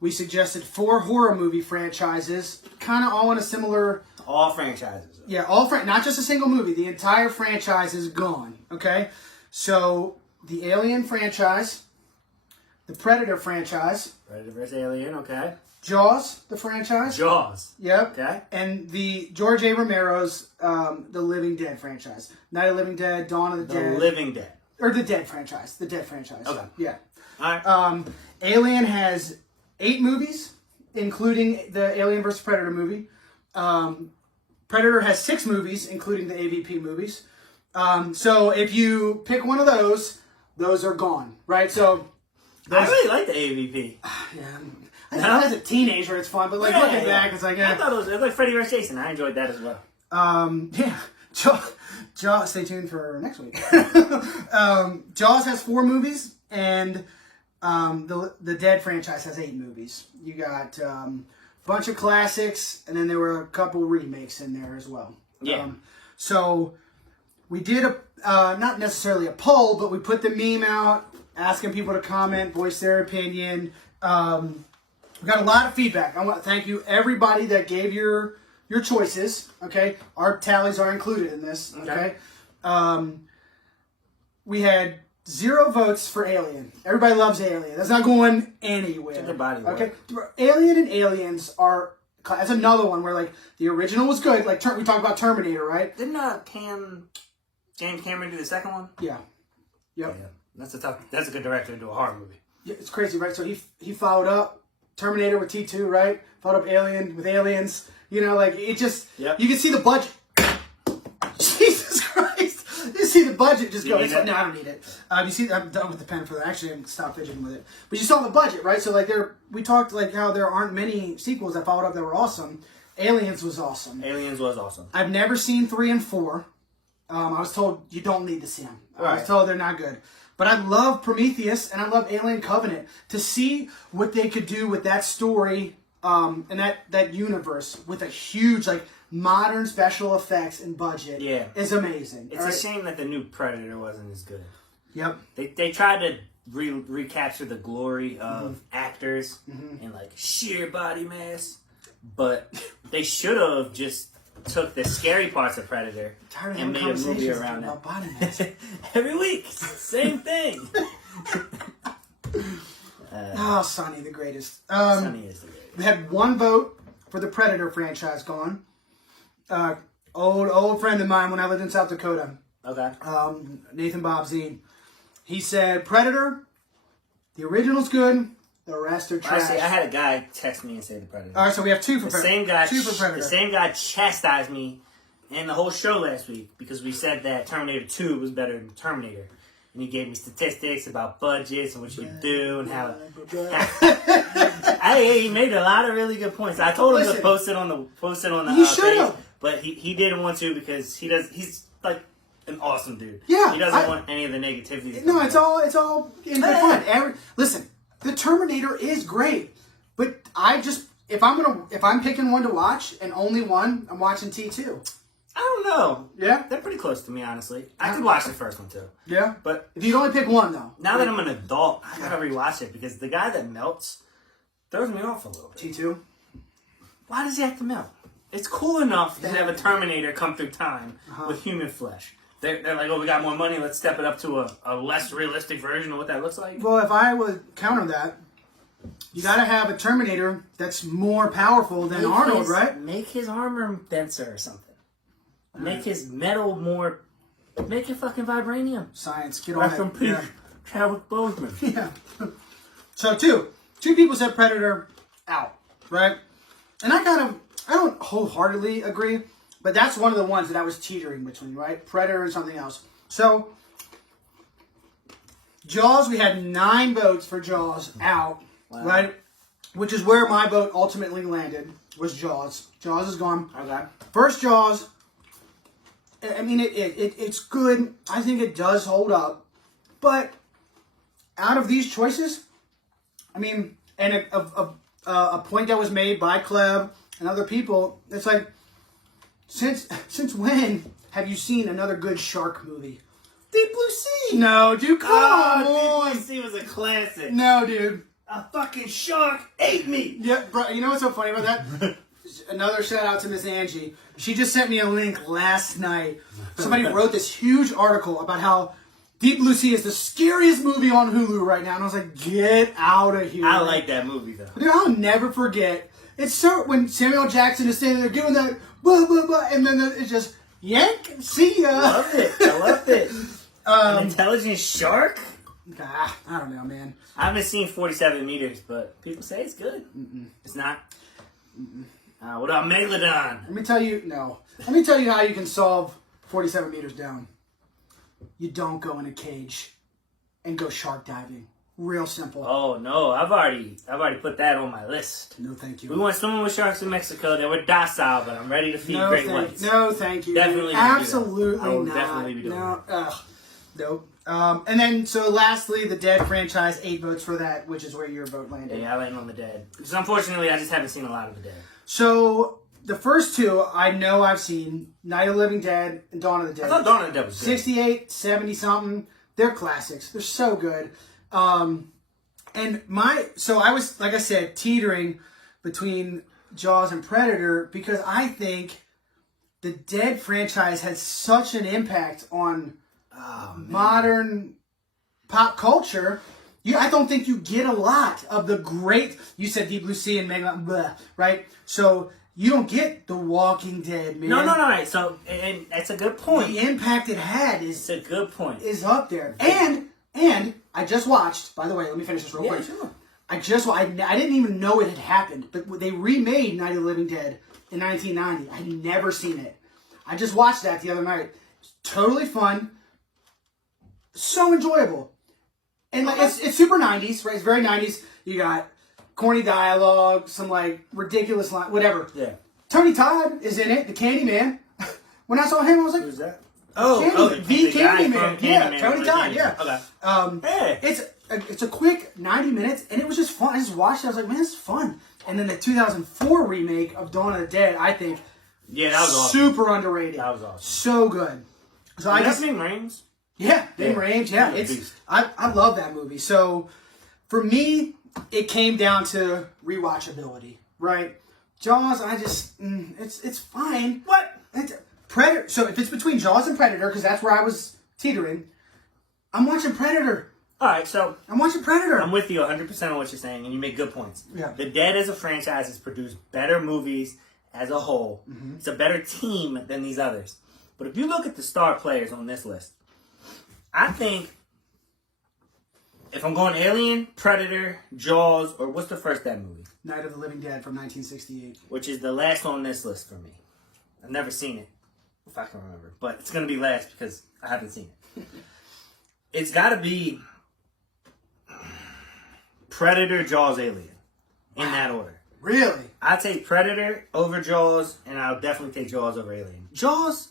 We suggested 4 horror movie franchises, kind of all in a similar. All franchises. Yeah, not just a single movie. The entire franchise is gone. Okay. So the Alien franchise, the Predator franchise, Predator vs. Alien, okay. Jaws, the franchise. Jaws. Yep. Okay. And the George A. Romero's The Living Dead franchise. Night of the Living Dead, Dawn of the The Dead. Living Dead. Or the Dead franchise. The Dead franchise. Okay. Yeah. Alright. Alien has 8 movies, including the Alien vs. Predator movie. Predator has 6 movies, including the AVP movies. So if you pick one of those are gone, right? So I really like the AVP. yeah. I think as a teenager it's fun, but like looking back, it's like I thought it was like Freddy vs. Jason. I enjoyed that as well. Yeah. Jaws, stay tuned for next week. Jaws has 4 movies, and the Dead franchise has 8 movies. You got a bunch of classics, and then there were a couple remakes in there as well. Yeah. So we did not necessarily a poll, but we put the meme out, asking people to comment, voice their opinion. We got a lot of feedback. I want to thank you, everybody that gave your choices. Okay, our tallies are included in this. Okay, we had 0 votes for Alien. Everybody loves Alien. That's not going anywhere. It's a good body work. Okay, Alien and Aliens are. That's another one where like the original was good. Like we talked about Terminator, right? Didn't James Cameron do the second one? Yeah. Yep. Yeah. That's a good director to do a horror movie. Yeah, it's crazy, right? So he followed up Terminator with T2, right? Followed up Alien with Aliens. You know, like it just. Yep. You can see the budget. Jesus Christ! You see the budget just go. need It's like, it? no, I don't need it. You see, I'm done with the pen for that. Actually, I'm stopped fidgeting with it. But you saw the budget, right? So like we talked like how there aren't many sequels that followed up that were awesome. Aliens was awesome. Aliens was awesome. I've never seen 3 and 4. I was told you don't need to see them. I Right. was told they're not good. But I love Prometheus and I love Alien Covenant. To see what they could do with that story and that universe with a huge like modern special effects and budget is amazing. It's a shame that the new Predator wasn't as good. Yep. They tried to recapture the glory of actors and like sheer body mass, but they should have just took the scary parts of Predator and made a movie around it. Body mass. Every week, same thing. Sonny the greatest. Sonny is the greatest. We had one vote for the Predator franchise gone. Old friend of mine when I lived in South Dakota. Okay. Nathan Bobzine. He said Predator, the original's good, the rest are trash. Actually, I had a guy text me and say the Predator. All right, so we have two for Predator. Two for Predator. The same guy chastised me in the whole show last week because we said that Terminator 2 was better than Terminator. And he gave me statistics about budgets and what you could do and how... he made a lot of really good points. I told him to post it on the He should have. But he didn't want to because he's like an awesome dude. Yeah. He doesn't want any of the negativity. No, it's all in good fun. Listen, the Terminator is great, but if I'm picking one to watch and only one, I'm watching T2. I don't know. Yeah? They're pretty close to me, honestly. I could watch the first one, too. Yeah? But if you only pick one, though. Now that I'm an adult, I gotta rewatch it because the guy that melts throws me off a little bit. T2? Why does he have to melt? It's cool enough to have a Terminator come through time with human flesh. They're like, oh, we got more money, let's step it up to a less realistic version of what that looks like. Well, if I would counter that, you gotta have a Terminator that's more powerful than Arnold, right? Make his armor denser or something. Make his metal more... Make it fucking vibranium. Science, get on from Peach. Chadwick Boseman. Yeah. So two people said Predator out, right? And I don't wholeheartedly agree, but that's one of the ones that I was teetering between, right? Predator and something else. So, Jaws, we had 9 votes for Jaws out, right? Which is where my vote ultimately landed, was Jaws. Jaws is gone. Okay. First Jaws, I mean, it's good. I think it does hold up. But out of these choices, I mean, and a point that was made by Kleb and other people, it's like, since when have you seen another good shark movie? Deep Blue Sea. No, dude, come on. Deep Blue Sea was a classic. No, dude. A fucking shark ate me. Yeah, bro. You know what's so funny about that? Another shout out to Miss Angie. She just sent me a link last night. Somebody wrote this huge article about how Deep Blue Sea is the scariest movie on Hulu right now. And I was like, get out of here. I like that movie, though. Dude, I'll never forget. It's so, when Samuel Jackson is standing there doing that, blah, blah, blah, and then it's just, yank, see ya. I loved it. An intelligent shark? I don't know, man. I haven't seen 47 meters, but people say it's good. It's not. What about Megalodon? Let me tell you how you can solve 47 meters down. You don't go in a cage and go shark diving. Real simple. Oh no, I've already put that on my list. No, thank you. We went swimming with sharks in Mexico. They were docile, but I'm ready to feed great whites. No, thank you. Definitely, absolutely I will not. definitely be doing that. Nope. And then, so lastly, the Dead franchise, 8 votes for that, which is where your vote landed. Yeah, I landed on the Dead. Because unfortunately, I just haven't seen a lot of the Dead. So, the first two, I know I've seen, Night of the Living Dead and Dawn of the Dead. I thought Dawn of the Dead was good. 68, 70-something. They're classics. They're so good. So I was, like I said, teetering between Jaws and Predator because I think the Dead franchise had such an impact on modern pop culture. I don't think you get a lot of the great. You said Deep Blue Sea and Megalodon, right? So you don't get The Walking Dead, man. No. Right. So, and that's a good point. The impact it had is a good point. Is up there. And I just watched. By the way, let me finish this real quick. Sure. I didn't even know it had happened, but they remade Night of the Living Dead in 1990. I had never seen it. I just watched that the other night. Totally fun. So enjoyable. And like it's super 90s, right? It's very 90s. You got corny dialogue, some like ridiculous line, whatever. Yeah. Tony Todd is in it, the Candyman. When I saw him, I was like, Who's that? The guy Candyman. from Yeah, Candyman Tony Todd. Yeah. Okay. Hey. It's a quick 90 minutes, and it was just fun. I just watched it. I was like, man, this is fun. And then the 2004 remake of Dawn of the Dead, I think, that was awesome. Super underrated. That was awesome. So good. So I just Ving Rhames. Yeah, Ving Rhames. Yeah, I love that movie. So for me, it came down to rewatchability, right? Jaws, it's fine. What? Predator. So if it's between Jaws and Predator, because that's where I was teetering, I'm watching Predator. All right, so I'm watching Predator. I'm with you 100% on what you're saying, and you make good points. Yeah. The Dead as a franchise has produced better movies as a whole. Mm-hmm. It's a better team than these others. But if you look at the star players on this list, I think if I'm going Alien, Predator, Jaws, or what's the first Dead movie? Night of the Living Dead from 1968. Which is the last on this list for me. I've never seen it, if I can remember. But it's going to be last because I haven't seen it. It's got to be Predator, Jaws, Alien. In that order. Really? I'd take Predator over Jaws, and I'll definitely take Jaws over Alien. Jaws,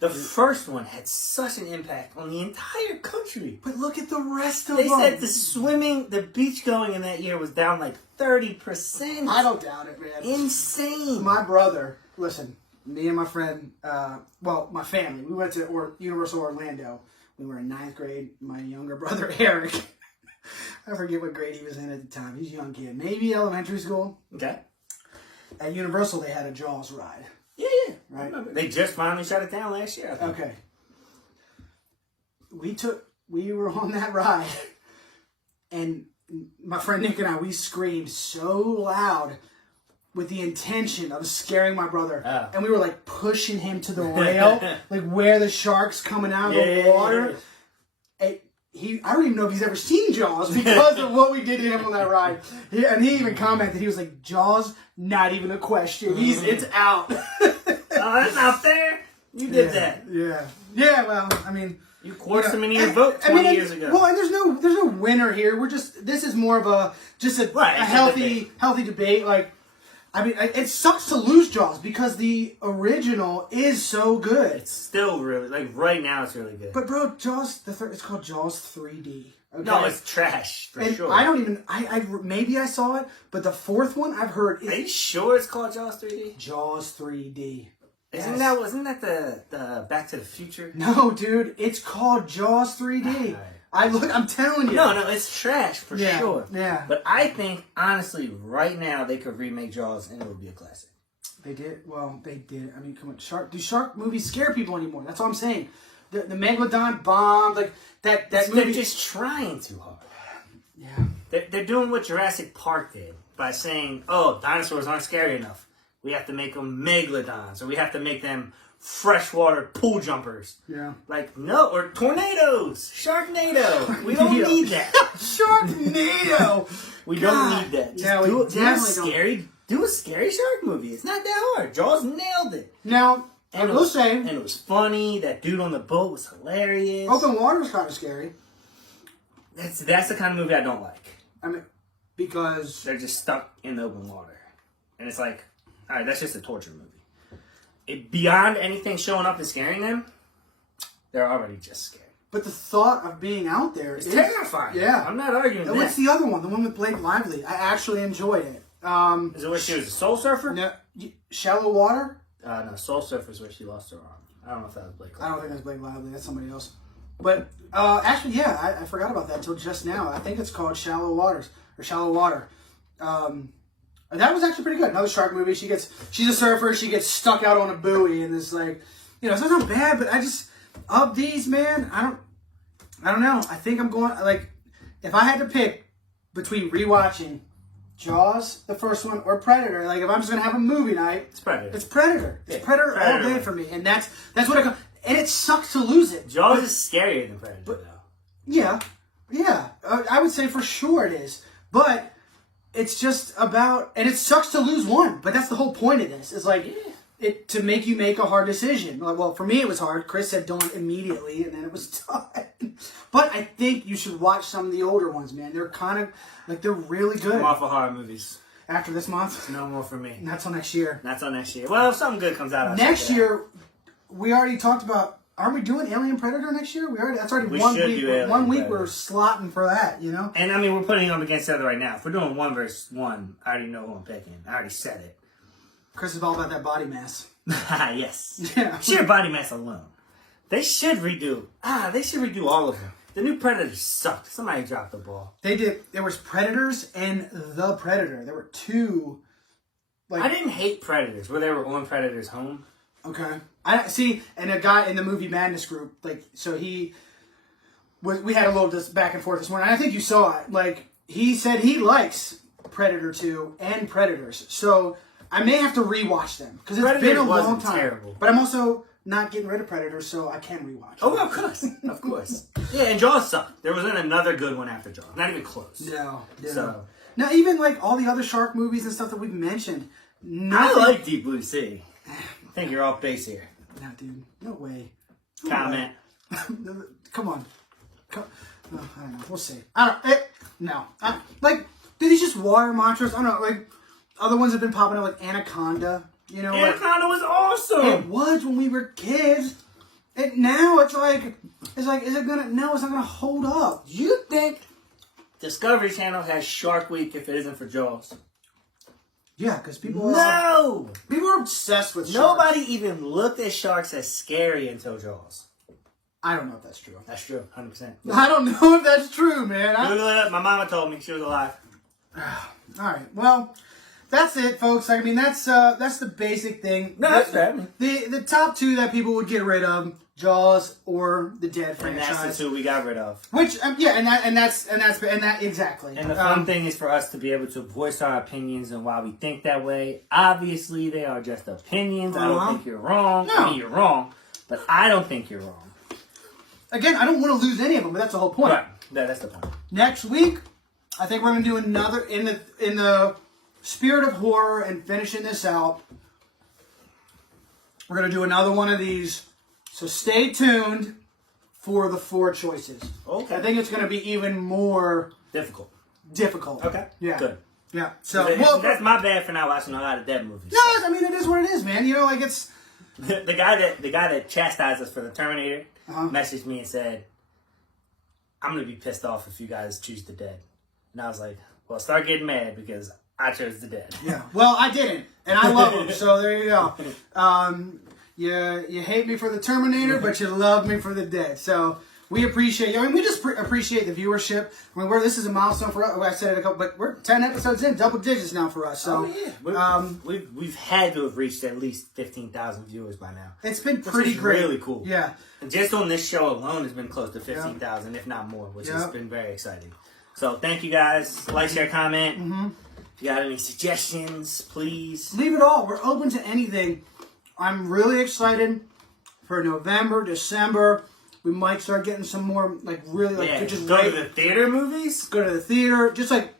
the first one, had such an impact on the entire country. But look at the rest of them. They said the beach going in that year was down like 30%. I don't doubt it, man. Insane. My brother, listen, me and my friend, my family, we went to Universal Orlando. We were in 9th grade. My younger brother, Eric, I forget what grade he was in at the time. He's a young kid. Maybe elementary school. Okay. At Universal, they had a Jaws ride. Yeah. Right? They just finally shut it down last year, I think. Okay. We were on that ride, and my friend Nick and I, we screamed so loud with the intention of scaring my brother. Oh. And we were like pushing him to the rail, like where the shark's coming out of the water. I don't even know if he's ever seen Jaws because of what we did to him on that ride. And he even commented, he was like, Jaws, not even a question. It's out. Oh, that's out there? You did that. Yeah. Yeah, well, I mean... You coerced him into your vote 20 years ago. Well, and there's no winner here. This is more of a healthy debate. Like, I mean, it sucks to lose Jaws because the original is so good. It's still really, like, right now it's really good. But, bro, Jaws, it's called Jaws 3D. Okay? No, it's trash, for sure. I don't even, maybe I saw it, but the fourth one I've heard is... Are you sure it's called Jaws 3D? Jaws 3D. Wasn't that the Back to the Future? No, dude, it's called Jaws 3D. I'm telling you. No, it's trash for sure. Yeah. But I think, honestly, right now they could remake Jaws and it would be a classic. They did. Well, they did. I mean, come on, do shark movies scare people anymore? That's all I'm saying. The Megalodon bomb, like that movie. They're just trying too hard. Yeah. They're doing what Jurassic Park did by saying, "Oh, dinosaurs aren't scary enough. We have to make them megalodons, or we have to make them freshwater pool jumpers." Yeah. Like, no, or tornadoes, Sharknado. We don't need that. Sharknado. We don't need that. Just do a scary shark movie. It's not that hard. Jaws nailed it. Now, I will say, and it was funny. That dude on the boat was hilarious. Open water was kind of scary. That's the kind of movie I don't like. I mean, because they're just stuck in the open water, and it's like, all right, that's just a torture movie. Beyond anything showing up and scaring them, they're already just scared. But the thought of being out there is terrifying. Yeah. I'm not arguing that. What's the other one? The one with Blake Lively. I actually enjoyed it. Is it where she was a soul surfer? No, Shallow Water? No, Soul Surfer is where she lost her arm. I don't know if that was Blake Lively. I don't think that's Blake Lively. That's somebody else. But actually, yeah, I forgot about that until just now. I think it's called Shallow Waters or Shallow Water. That was actually pretty good. Another shark movie. She's a surfer. She gets stuck out on a buoy, and it's like, it's not bad. But of these, man, I don't know. I think I'm going like, if I had to pick between rewatching Jaws, the first one, or Predator, like if I'm just gonna have a movie night, it's Predator. It's Predator. It's Predator all day for me, and that's what I. And it sucks to lose it. Jaws is scarier than Predator, though. Yeah. I would say for sure it is, but. It's just about, and it sucks to lose one, but that's the whole point of this. It's like, to make you make a hard decision. Well, for me it was hard. Chris said don't immediately, and then it was done. But I think you should watch some of the older ones, man. They're kind of, they're really good. I'm off of horror movies. After this month? No more for me. Not till next year. Not till next year. Well, if something good comes out, next year, we already talked about Aren't we doing Alien Predator next year? That's already We 1 should week. do Alien 1 week Predator. we're slotting for that, you know? And I mean, we're putting them against each other right now. If we're doing 1 versus 1, I already know who I'm picking. I already said it. Chris is all about that body mass. Yes. Yeah. Sheer body mass alone. They should redo all of them. The new Predators sucked. Somebody dropped the ball. They did. There was Predators and The Predator. There were 2. Like, I didn't hate Predators, where they were on Predators' home. Okay. I see, and a guy in the Movie Madness group, like, so we had a little back and forth this morning. And I think you saw it. Like, he said he likes Predator 2 and Predators. So I may have to rewatch them because it's been a long time. Terrible. But I'm also not getting rid of Predators, so I can rewatch. Oh, of course, of course. Yeah, and Jaws sucked. There wasn't another good one after Jaws. Not even close. No. So Now, even like all the other shark movies and stuff that we've mentioned, I like Deep Blue Sea. I think you're off base here. No, dude. No way. Comment. Come on. No, I don't know. We'll see. No. Like, did these just water monsters? I don't know. Like, other ones have been popping up, like Anaconda. You know, Anaconda was awesome. It was when we were kids. Now it's like, is it gonna? No, it's not gonna hold up. You think Discovery Channel has Shark Week if it isn't for Jaws? Yeah, because people are obsessed with sharks. Nobody even looked at sharks as scary until Jaws. I don't know if that's true. That's true, 100%. I don't know if that's true, man. Google it up. My mama told me she was alive. All right, well, that's it, folks. I mean, that's the basic thing. No, that's fair. The top 2 that people would get rid of, Jaws or the Dead And franchise. that's the 2 we got rid of. Which that's exactly. And the fun thing is for us to be able to voice our opinions and why we think that way. Obviously, they are just opinions. I don't think you're wrong. No. I mean, you're wrong, but I don't think you're wrong. Again, I don't want to lose any of them, but that's the whole point. Right. That's the point. Next week, I think we're going to do another in the spirit of horror and finishing this out. We're going to do another one of these. So stay tuned for the 4 choices. Okay. I think it's going to be even more Difficult. Okay. Yeah. Good. Yeah. So that's my bad for not watching a lot of Dead movies. No, I mean it is what it is, man. You know, like it's the guy that chastised us for the Terminator messaged me and said, "I'm gonna be pissed off if you guys choose the Dead." And I was like, "Well, start getting mad because I chose the Dead." Yeah. Well, I didn't, and I love them. So there you go. You hate me for the Terminator, but you love me for the Dead. So we appreciate you. I mean, we just appreciate the viewership. I mean, this is a milestone for us. I said it a couple, but we're 10 episodes in, double digits now for us. So we've had to have reached at least 15,000 viewers by now. It's been pretty great. Really cool. Yeah. And just on this show alone, it's been close to 15,000, if not more, which has been very exciting. So thank you guys. Like, share, comment. If you got any suggestions, please leave it all. We're open to anything. I'm really excited for November, December. We might start getting some more, like, really, like, just go to the theater movies. Go to the theater, just like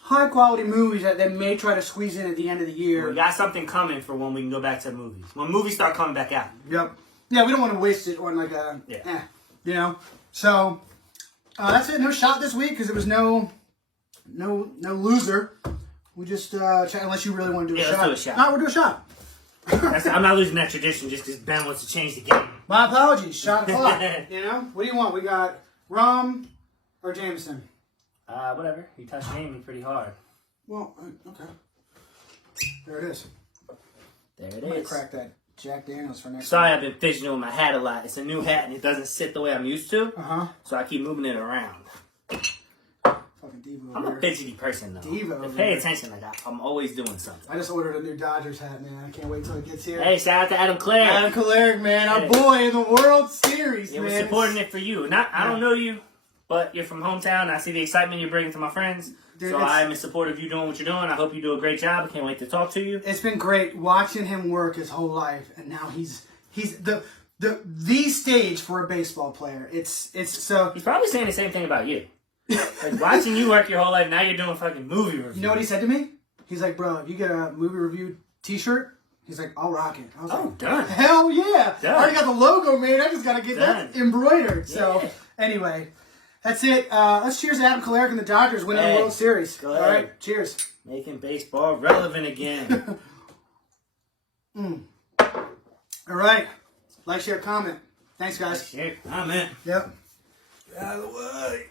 high quality movies that they may try to squeeze in at the end of the year. We got something coming for when we can go back to the movies. When movies start coming back out. Yep. Yeah, we don't want to waste it on like you know. So that's it. No shot this week because it was no loser. We just unless you really want to do a shot. Let's do a shot. No, we'll do a shot. I'm not losing that tradition just because Ben wants to change the game. My apologies. Shot o'clock. You know? What do you want? We got rum or Jameson? Whatever. You touched Amy pretty hard. Well, okay. There it is. There it I'm gonna is. crack that Jack Daniels for next Sorry, week. I've been fidgeting with my hat a lot. It's a new hat and it doesn't sit the way I'm used to. So I keep moving it around. Fucking Devo. I'm a fidgety person though. Devo. Pay attention, I'm always doing something. I just ordered a new Dodgers hat, man. I can't wait till it gets here. Hey, shout out to Adam Clare. Adam Clare, man, our boy in the World Series, Yeah, man. we're supporting it for you. I don't know you, but you're from hometown. I see the excitement you're bringing to my friends. Dude, so I'm in support of you doing what you're doing. I hope you do a great job. I can't wait to talk to you. It's been great watching him work his whole life, and now he's the stage for a baseball player. It's so. He's probably saying the same thing about you. Like watching you work your whole life, now you're doing fucking movie reviews. You know what he said to me? He's like, bro, if you get a movie review T-shirt, he's like, I'll rock it. I was like, done. Hell yeah! Done. I already got the logo made. I just gotta get Done. that embroidered. Yeah. So anyway, that's it. Let's cheers to Adam Clare and the Dodgers winning the World Series. Go ahead. All right, cheers. Making baseball relevant again. All right, like, share, comment. Thanks, guys. Amen. Yep. Get out of the way.